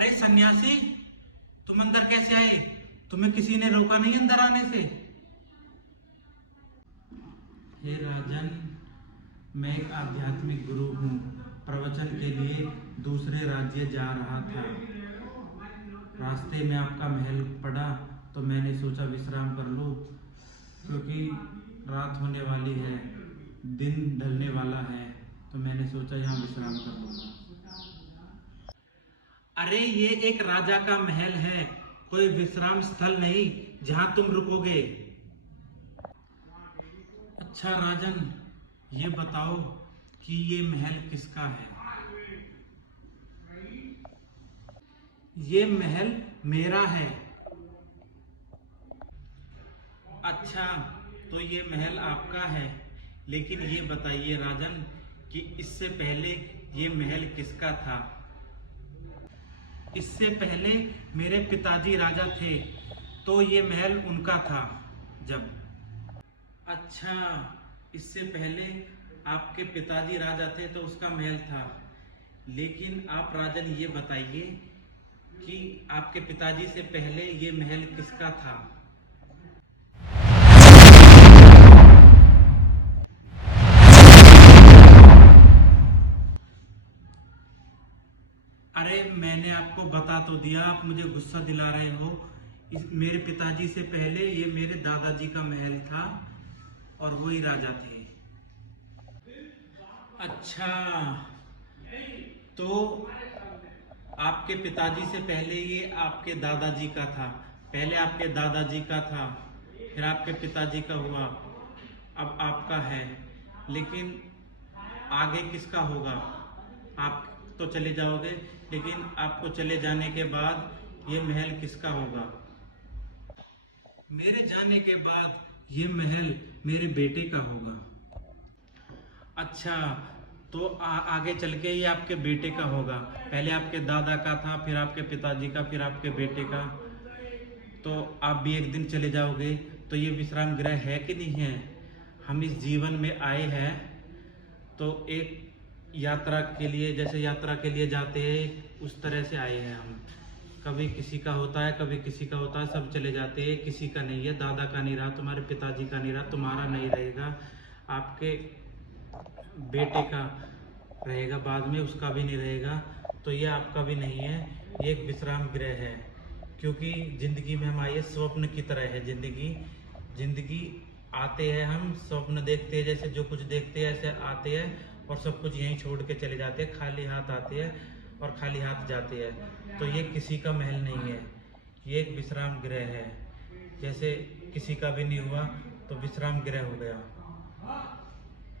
अरे सन्यासी, तुम अंदर कैसे आए? तुम्हें किसी ने रोका नहीं अंदर आने से? हे राजन, मैं एक आध्यात्मिक गुरु हूँ। प्रवचन के लिए दूसरे राज्य जा रहा था। रास्ते में आपका महल पड़ा तो मैंने सोचा विश्राम कर लूँ, क्योंकि रात होने वाली है, दिन ढलने वाला है, तो मैंने सोचा यहाँ विश्राम कर लूँगा। अरे ये एक राजा का महल है, कोई विश्राम स्थल नहीं जहाँ तुम रुकोगे। अच्छा राजन, ये बताओ कि ये महल किसका है? ये महल मेरा है। अच्छा, तो ये महल आपका है, लेकिन ये बताइए राजन कि इससे पहले ये महल किसका था? इससे पहले मेरे पिताजी राजा थे, तो ये महल उनका था। जब अच्छा, इससे पहले आपके पिताजी राजा थे तो उसका महल था। लेकिन आप राजन ये बताइए कि आपके पिताजी से पहले ये महल किसका था? अरे मैंने आपको बता तो दिया, आप मुझे गुस्सा दिला रहे हो। मेरे पिताजी से पहले ये मेरे दादाजी का महल था और वही राजा थे। अच्छा, तो आपके पिताजी से पहले ये आपके दादाजी का था। पहले आपके दादाजी का था, फिर आपके पिताजी का हुआ, अब आपका है। लेकिन आगे किसका होगा? आप तो चले जाओगे, लेकिन आपको चले जाने के बाद ये महल किसका होगा? मेरे जाने के बाद ये महल मेरे बेटे का होगा। अच्छा, तो आगे चल के ये आपके बेटे का होगा। पहले आपके दादा का था, फिर आपके पिताजी का, फिर आपके बेटे का। तो आप भी एक दिन चले जाओगे, तो ये विश्राम गृह है कि नहीं है? हम इस जीवन में आए हैं तो एक यात्रा के लिए, जैसे यात्रा के लिए जाते हैं उस तरह से आए हैं हम। कभी किसी का होता है, कभी किसी का होता है, सब चले जाते हैं। किसी का नहीं है, दादा का नहीं रहा, तुम्हारे पिताजी का नहीं रहा, तुम्हारा नहीं रहेगा, आपके बेटे का रहेगा, बाद में उसका भी नहीं रहेगा, तो ये आपका भी नहीं है। ये एक विश्राम गृह है, क्योंकि जिंदगी में हम आए स्वप्न की तरह है। जिंदगी आते हैं, हम स्वप्न देखते हैं, जैसे जो कुछ देखते हैं ऐसे आते हैं और सब कुछ यहीं छोड़ के चले जाते हैं। खाली हाथ आते हैं और खाली हाथ जाते हैं। तो ये किसी का महल नहीं है, ये एक विश्राम गृह है। जैसे किसी का भी नहीं हुआ तो विश्राम गृह हो गया।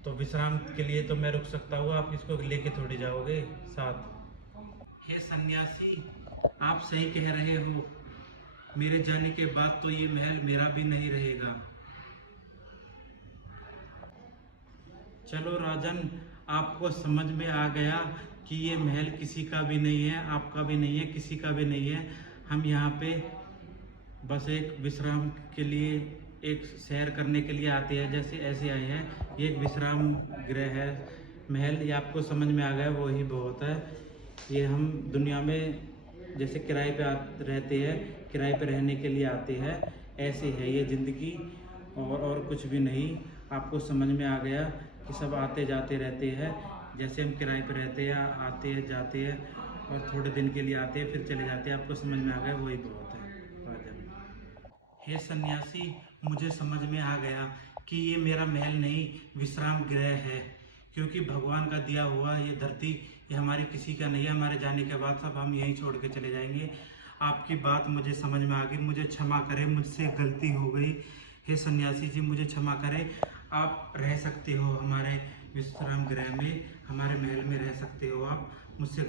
तो विश्राम के लिए तो मैं रुक सकता हूँ, आप इसको लेके थोड़ी जाओगे साथ। हे सन्यासी, आप सही कह रहे हो। मेरे जाने के बाद तो ये महल मेरा भी नहीं रहेगा। चलो राजन, आपको समझ में आ गया कि ये महल किसी का भी नहीं है, आपका भी नहीं है, किसी का भी नहीं है। हम यहाँ पे बस एक विश्राम के लिए, एक सैर करने के लिए आते हैं, जैसे ऐसे आए हैं। ये एक विश्राम गृह है। महल ये आपको समझ में आ गया, वो ही बहुत है। ये हम दुनिया में जैसे किराए पे रहते हैं, किराए पे रहने के लिए आते हैं, ऐसे है ये ज़िंदगी, और कुछ भी नहीं। आपको समझ में आ गया कि सब आते जाते रहते हैं, जैसे हम किराए पे रहते हैं, आते हैं जाते हैं और थोड़े दिन के लिए आते हैं फिर चले जाते हैं। आपको समझ में आ गया, वही बहुत है राजन। हे सन्यासी, मुझे समझ में आ गया कि ये मेरा महल नहीं, विश्राम गृह है। क्योंकि भगवान का दिया हुआ ये धरती, ये हमारी किसी का नहीं है। हमारे जाने के बाद सब हम यहीं छोड़ के चले जाएंगे। आपकी बात मुझे समझ में आ गई, मुझे क्षमा करें, मुझसे गलती हो गई। हे सन्यासी जी, मुझे क्षमा करें। आप रह सकते हो हमारे विश्राम गृह में, हमारे महल में रह सकते हो आप। मुझसे